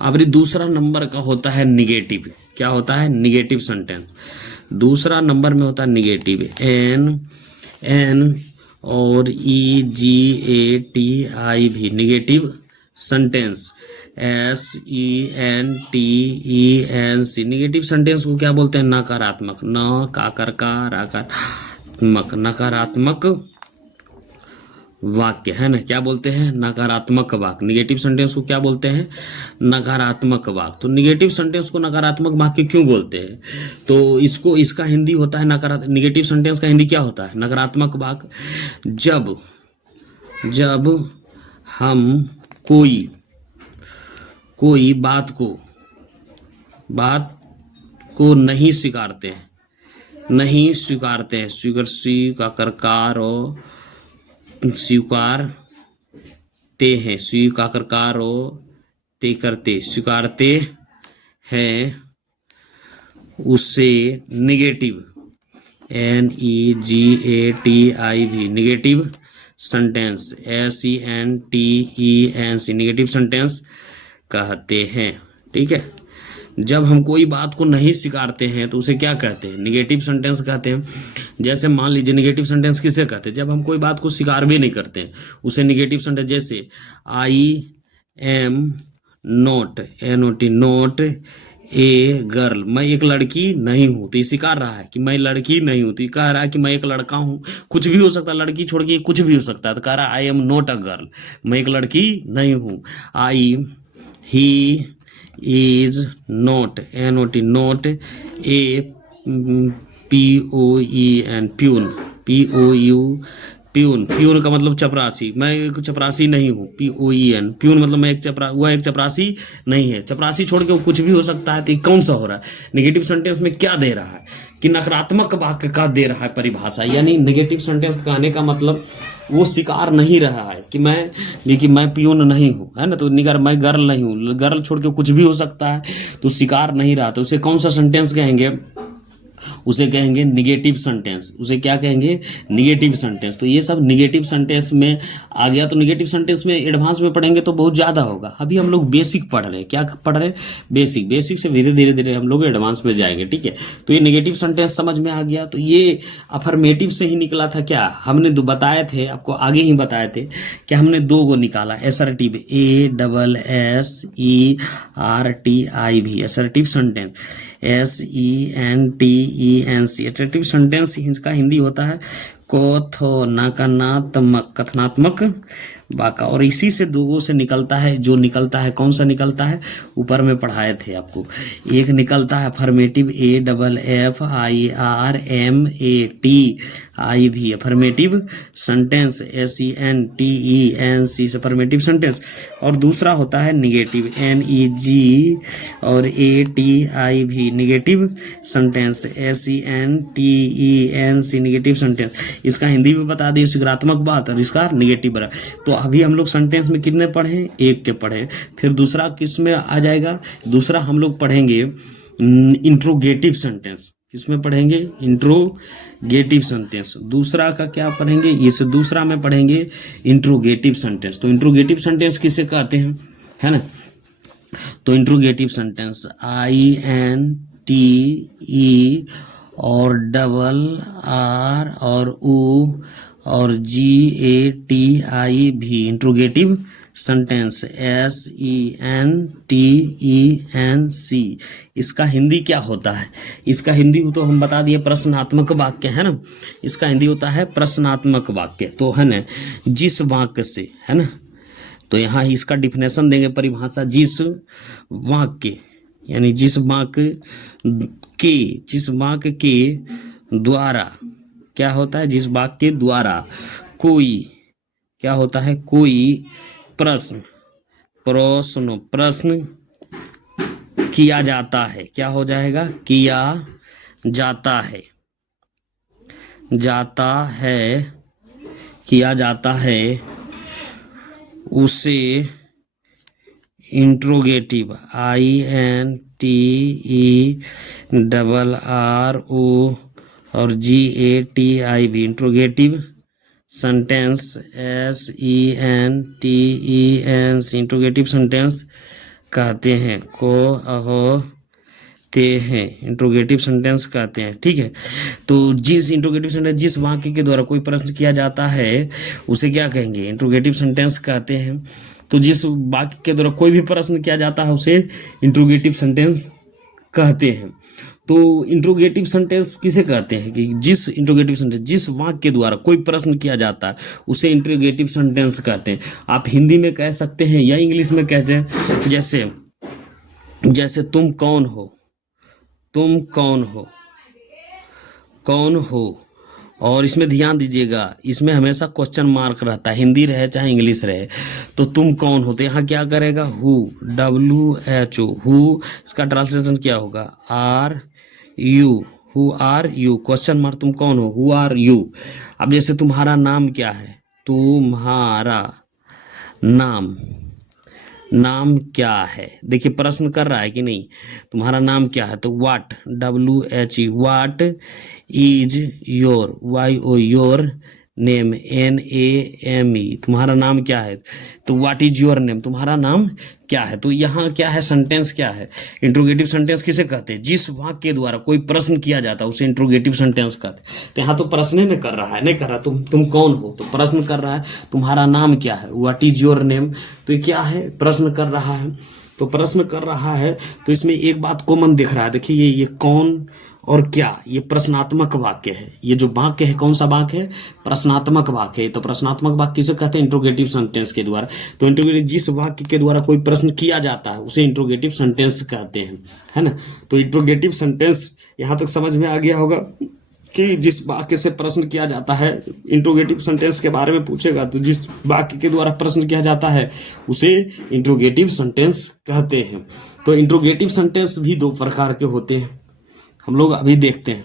अब दूसरा नंबर का होता है निगेटिव। क्या होता है? Negative sentence. दूसरा नंबर में होता है निगेटिव, N और EGATI भी negative sentence, SENTENC। Negative sentence को क्या बोलते हैं? नकारात्मक, नकारात्मक वाक्य, है ना। क्या बोलते हैं? नकारात्मक वाक्य। निगेटिव सेंटेंस को क्या बोलते हैं? नकारात्मक वाक्य। तो निगेटिव सेंटेंस को नकारात्मक वाक्य क्यों बोलते हैं? तो इसका हिंदी होता है नकारात्मक। निगेटिव सेंटेंस का हिंदी क्या होता है? नकारात्मक वाक्य। जब हम कोई बात को नहीं स्वीकारते हैं, स्वीकारते हैं उसे निगेटिव, NEGATI भी negative sentence, SENTENC negative sentence कहते हैं, ठीक है। जब हम कोई बात को नहीं स्वीकारते हैं तो उसे क्या कहते हैं? निगेटिव सेंटेंस कहते हैं। जैसे मान लीजिए निगेटिव सेंटेंस किसे कहते हैं? जब हम कोई बात को स्वीकार भी नहीं करते हैं उसे निगेटिव सेंटेंस। जैसे आई am not, NOT not a girl, मैं एक लड़की नहीं हूं, तो ये सिखा रहा है कि मैं लड़की नहीं हूं, तो ये कह रहा है कि मैं एक लड़का हूं, कुछ भी हो सकता है, लड़की छोड़ के कुछ भी हो सकता है, तो कह रहा है I am not a girl, मैं एक लड़की नहीं हूं। I he is not, N O T, not A P O E N, peon, P O U, peon, peon का मतलब चपरासी, मैं एक चपरासी नहीं हूँ, P O E N, peon मतलब मैं एक वह एक चपरासी नहीं है, चपरासी छोड़ के वो कुछ भी हो सकता है, तो ये कौन सा हो रहा है? नेगेटिव सेंटेंस में क्या दे रहा है कि नकारात्मक वाक्य का दे रहा है परिभाषा, यानी नेगेटिव सेंटेंस कहने का मतलब वो स्वीकार नहीं रहा है कि मैं प्यून नहीं हूँ, है ना, तो निगर मैं गर्ल नहीं हूँ, गर्ल छोड़ के कुछ भी हो सकता है, तो स्वीकार नहीं रहा, तो उसे कौन सा सेंटेंस कहेंगे? उसे कहेंगे निगेटिव सेंटेंस। उसे क्या कहेंगे? Negative sentence. तो ये सब निगेटिव सेंटेंस में आ गया। तो निगेटिव सेंटेंस में एडवांस में पढ़ेंगे तो बहुत ज़्यादा होगा। अभी हम लोग बेसिक पढ़ रहे हैं। क्या पढ़ रहे हैं? बेसिक। बेसिक से धीरे धीरे धीरे हम लोग एडवांस में जाएंगे। ठीक है, तो ये निगेटिव सेंटेंस समझ में आ गया। तो ये अफर्मेटिव से ही निकला था। क्या हमने दो बताए थे आपको, आगे ही बताए थे कि हमने दो को निकाला, assertive, ASSERTIV, assertive sentence, SENTENC। Attractive sentence इसका हिंदी होता है कथनात्मक, कथनात्मक वाक्य। और इसी से दो से निकलता है, जो निकलता है कौन सा निकलता है, ऊपर में पढ़ाए थे आपको। एक निकलता है affirmative, AFFIRMATIV, affirmative sentence, SENTENC, affirmative sentence. और दूसरा होता है निगेटिव, NEG और ATIV, negative sentence, SENTENC, negative sentence. इसका हिंदी में बता दिए, सकारात्मक बात, और इसका निगेटिव बना। तो अभी हम लोग सेंटेंस में कितने पढ़े? एक के पढ़े। फिर दूसरा किस में आ जाएगा? दूसरा हम लोग पढ़ेंगे इंट्रोगेटिव सेंटेंस। किसमें पढ़ेंगे? Interrogative sentence. दूसरा का क्या पढ़ेंगे? इस दूसरा में पढ़ेंगे इंट्रोगेटिव सेंटेंस। तो इंट्रोगेटिव सेंटेंस किसे कहते हैं, है ना? तो इंट्रोगेटिव सेंटेंस INTE और RR और U और GATIV, इंट्रोगेटिव सेंटेंस, SENTENC। इसका हिंदी क्या होता है? इसका हिंदी तो हम बता दिए प्रश्नात्मक वाक्य, है ना। इसका हिंदी होता है प्रश्नात्मक वाक्य। तो है ना, जिस वाक्य से, है ना, तो यहाँ इसका डिफिनेशन देंगे, परिभाषा, जिस वाक्य, यानी जिस वाक्य के द्वारा क्या होता है? जिस वाक्य के द्वारा कोई क्या होता है? कोई प्रश्न किया जाता है। क्या हो जाएगा? किया जाता है, किया जाता है, उसे इंट्रोगेटिव, INTERRO और GATIV, interrogative sentence, SENTENC, interrogative sentence कहते हैं, इंट्रोगेटिव सेंटेंस कहते हैं। ठीक है, तो जिस इंट्रोगेटिव सेंटेंस, जिस वाक्य के द्वारा कोई प्रश्न किया जाता है उसे क्या कहेंगे? इंट्रोगेटिव सेंटेंस कहते हैं। तो जिस वाक्य के द्वारा कोई भी प्रश्न किया जाता है उसे इंट्रोगेटिव सेंटेंस कहते हैं। तो इंट्रोगेटिव सेंटेंस किसे कहते हैं? कि जिस इंट्रोगेटिव सेंटेंस, जिस वाक्य के द्वारा कोई प्रश्न किया जाता है उसे इंट्रोगेटिव सेंटेंस कहते हैं। आप हिंदी में कह सकते हैं या इंग्लिश में कह सकते हैं। जैसे तुम कौन हो, तुम कौन हो। और इसमें ध्यान दीजिएगा, इसमें हमेशा क्वेश्चन मार्क रहता है, हिंदी रहे चाहे इंग्लिश रहे। तो तुम कौन हो, तो यहाँ क्या करेगा? Who, WHO, who. इसका ट्रांसलेशन क्या होगा? Are you, who are you, question mark, तुम कौन हो, हु आर यू। अब जैसे तुम्हारा नाम क्या है, तुम्हारा नाम क्या है। देखिए प्रश्न कर रहा है कि नहीं, तुम्हारा नाम क्या है। तो what, WHE, what is your, YO, your name, NAME, तुम्हारा नाम क्या है। तो व्हाट इज योर नेम, तुम्हारा नाम क्या है। तो यहाँ क्या है? सेंटेंस क्या है? इंट्रोगेटिव सेंटेंस किसे कहते हैं? जिस वाक्य के द्वारा कोई प्रश्न किया जाता है उसे इंट्रोगेटिव सेंटेंस कहते हैं। तो यहाँ तो प्रश्न में कर रहा है, नहीं कर रहा तुम कौन हो, तो प्रश्न कर रहा है, तुम्हारा नाम क्या है, व्हाट इज योर नेम। तो ये क्या है? प्रश्न कर रहा है। तो प्रश्न कर रहा है, तो इसमें एक बात कॉमन दिख रहा है। देखिए ये कौन और क्या, ये प्रश्नात्मक वाक्य है। ये जो वाक्य है कौन सा वाक्य है? प्रश्नात्मक वाक्य है। तो प्रश्नात्मक वाक्य किसे कहते हैं? इंट्रोगेटिव सेंटेंस के द्वारा। तो इंट्रोगेटिव, जिस वाक्य के द्वारा कोई प्रश्न किया जाता है उसे इंट्रोगेटिव सेंटेंस कहते हैं, है ना। तो इंट्रोगेटिव सेंटेंस यहां तक समझ में आ गया होगा कि जिस वाक्य से प्रश्न किया जाता है, इंट्रोगेटिव सेंटेंस के बारे में पूछेगा तो जिस वाक्य के द्वारा प्रश्न किया जाता है उसे इंट्रोगेटिव सेंटेंस कहते हैं। तो इंट्रोगेटिव सेंटेंस भी दो प्रकार के होते हैं, हम लोग अभी देखते हैं।